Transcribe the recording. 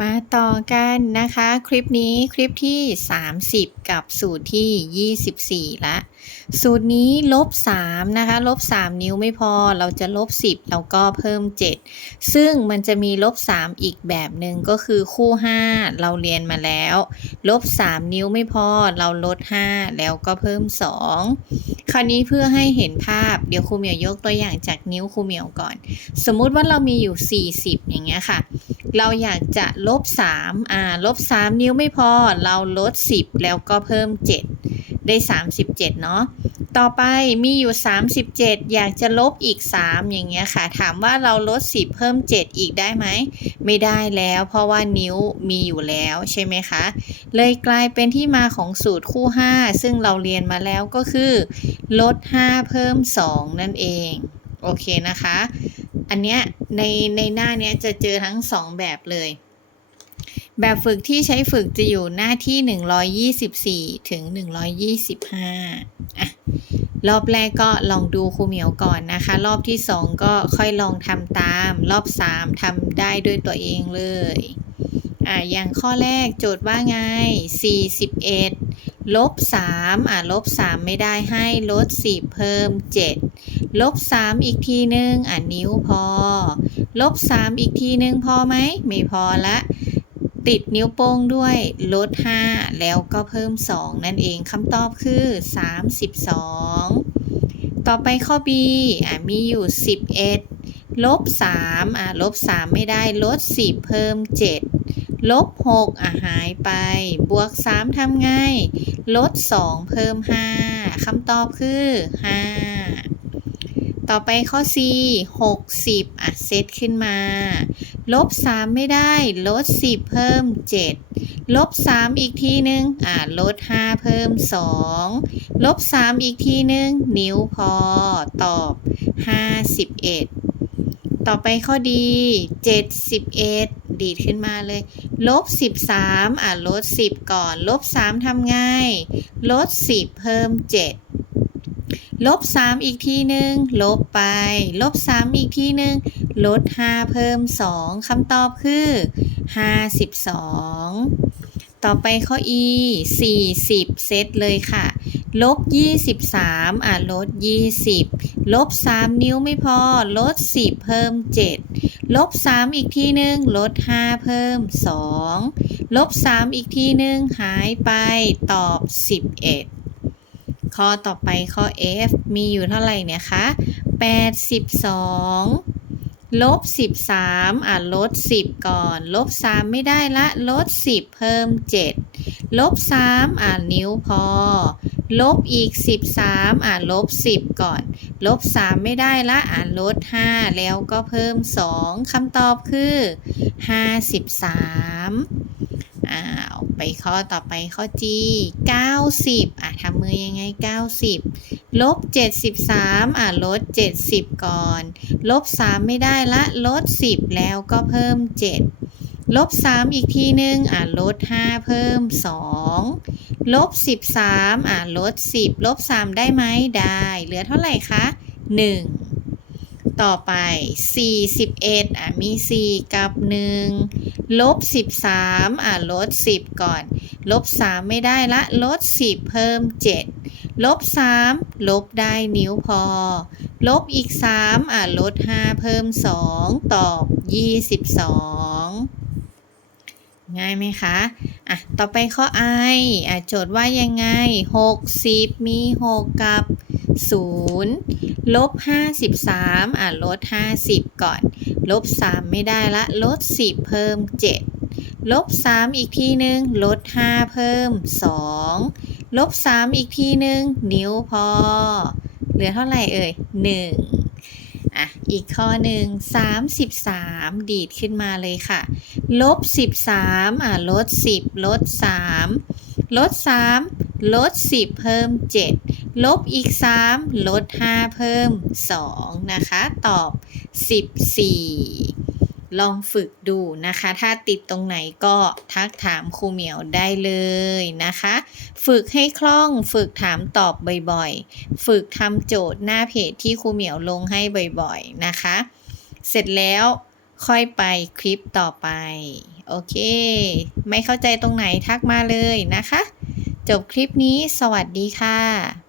มาต่อกันนะคะ คลิปนี้คลิปที่ 30 กับสูตรที่ 24 ละ สูตรนี้ลบ3นะคะลบ 3 นิ้วไม่พอเราจะลบ 10แล้วก็เพิ่ม 7 ซึ่งมันจะมีลบ 3 อีกแบบหนึ่งก็คือคู่ 5 เราเรียนมาแล้ว ลบ 3 นิ้วไม่พอเราลด 5 แล้วก็เพิ่ม 2 คราวนี้เพื่อให้เห็นภาพเดี๋ยวครูเหมียวยกตัวอย่างจากนิ้วครูเหมียวก่อน สมมุติว่าเรามีอยู่ 40 อย่างเงี้ยค่ะ เราอยากจะลบ3อ่าลบ 3 นิ้วไม่พอ เราลด 10 แล้วก็เพิ่ม 7 ได้ 37 เนาะ ต่อไปมีอยู่ 37 อยากจะลบอีก 3 อย่างเงี้ยค่ะ ถามว่าเราลด 10 เพิ่ม 7 อีกได้ไหม ไม่ได้แล้ว เพราะว่านิ้วมีอยู่แล้วใช่ไหมคะ เลยกลายเป็นที่มาของสูตรคู่ 5 ซึ่งเราเรียนมาแล้วก็คือ ลด 5 เพิ่ม 2 นั่นเอง โอเคนะคะ อันเนี้ยในในหน้าเนี้ยจะเจอทั้งสองแบบเลย แบบฝึกที่ใช้ฝึกจะอยู่หน้าที่ 124 ถึง 125อะรอบแรกก็ลองดูครูเหมียวก่อนนะคะ รอบที่2ก็ค่อยลองทำตาม รอบ3ทำได้ด้วยตัวเองเลยอะอย่างข้อแรกโจทย์ว่าไง 41ลบ3อะลบ3ไม่ได้ให้ลด 10 เพิ่ม 7 ลบ3อีกทีหนึงอะนิ้วพอ ลบ3อีกทีหนึ่งพอไหมไม่พอละ ติดนิ้วโป้งด้วยลด5แล้วก็เพิ่ม2นั่นเองคำตอบคือ32ต่อไปข้อ B อะมีอยู่11ลบ3อะลบ3ไม่ได้ลด10เพิ่ม7ลบ6อะหายไป บวก3ทำไง ลด2เพิ่ม5คำตอบคือ5 ต่อไปข้อ C 60 อะ เซตขึ้นมา ลบ 3 ไม่ได้ ลด 10 เพิ่ม 7 ลบ 3 อีกทีนึง อะ ลด 5 เพิ่ม 2 ลบ 3 อีกทีนึง นิ้วพอ ตอบ 51 ต่อไปข้อดี71 ดีดขึ้นมาเลย ลบ 13 อะ ลด 10 ก่อน ลบ 3ทำไงลด 10 เพิ่ม 7 ลบ 3 อีกทีหนึ่งลบไป ลบ 3 อีกทีหนึ่งลด 5 เพิ่ม 2 คำตอบคือ 52 ต่อไปข้อ e 40 เซตเลยค่ะ ลบ 23 อะ ลด 20 ลบ 3 นิ้วไม่พอ ลด 10 เพิ่ม 7 ลบ 3 อีกทีหนึ่งลด 5 เพิ่ม 2 ลบ 3 อีกทีหนึ่งหายไป ตอบ 11 ข้อต่อไปข้อ F มีอยู่เท่าไหร่เนี่ยคะ82 ลบ 13 อะ ลด 10 ก่อน ลบ 3 ไม่ได้ละ ลด 10 เพิ่ม 7 ลบ 3 อะ นิ้วพอ ลบอีก 13 อะ ลบ 10 ก่อน ลบ 3 ไม่ได้ละ อะ ลด 5 แล้วก็เพิ่ม 2 คำตอบคือ 53 อ้าวไปข้อต่อไปข้อ G 90 อะทำมือยังไง 90 ลบ 73 อะลด 70 ก่อน ลบ 3 ไม่ได้ละ ลด 10 แล้วก็เพิ่ม 7 ลบ 3 อีกทีนึง อะลด 5 เพิ่ม 2 ลบ 13 อะลด 10 ลบ 3 ได้ไหมได้ เหลือเท่าไหร่คะ 1 ต่อไป 41อะมี 4 กับ 1 ลบ 13อะลด 10 ก่อน ลบ 3 ไม่ได้ละ ลด 10 เพิ่ม 7 ลบ 3 ลบได้นิ้วพอ ลบอีก 3อะลด 5 เพิ่ม 2 ตอบ 22 ง่ายไหมคะอะต่อไปข้อ I อะโจทย์ว่ายังไง 60 มี 6 กับ 0 ลบ 53อะลด 50 ก่อน ลบ 3 ไม่ได้ละ ลด 10 เพิ่ม 7 ลบ 3 อีกทีหนึ่งลด 5 เพิ่ม 2 ลบ 3 อีกทีหนึ่งนิ้วพอ เหลือเท่าไหร่เอ่ย 1 อะ อีกข้อหนึ่ง33 ดีดขึ้นมาเลยค่ะ ลบ 13 อะ ลด 10 ลด 3 ลด 3 ลด 10 เพิ่ม 7 ลบอีก 3 ลด 5 เพิ่ม 2 นะคะ ตอบ 14 ลองฝึกดูนะคะ ถ้าติดตรงไหนก็ทักถามครูเหมียวได้เลยนะคะ ฝึกให้คล่องฝึกถามตอบบ่อยๆ ฝึกทำโจทย์หน้าเพจที่ครูเหมียวลงให้บ่อยๆนะคะ เสร็จแล้วค่อยไปคลิปต่อไป โอเค ไม่เข้าใจตรงไหนทักมาเลยนะคะ จบคลิปนี้สวัสดีค่ะ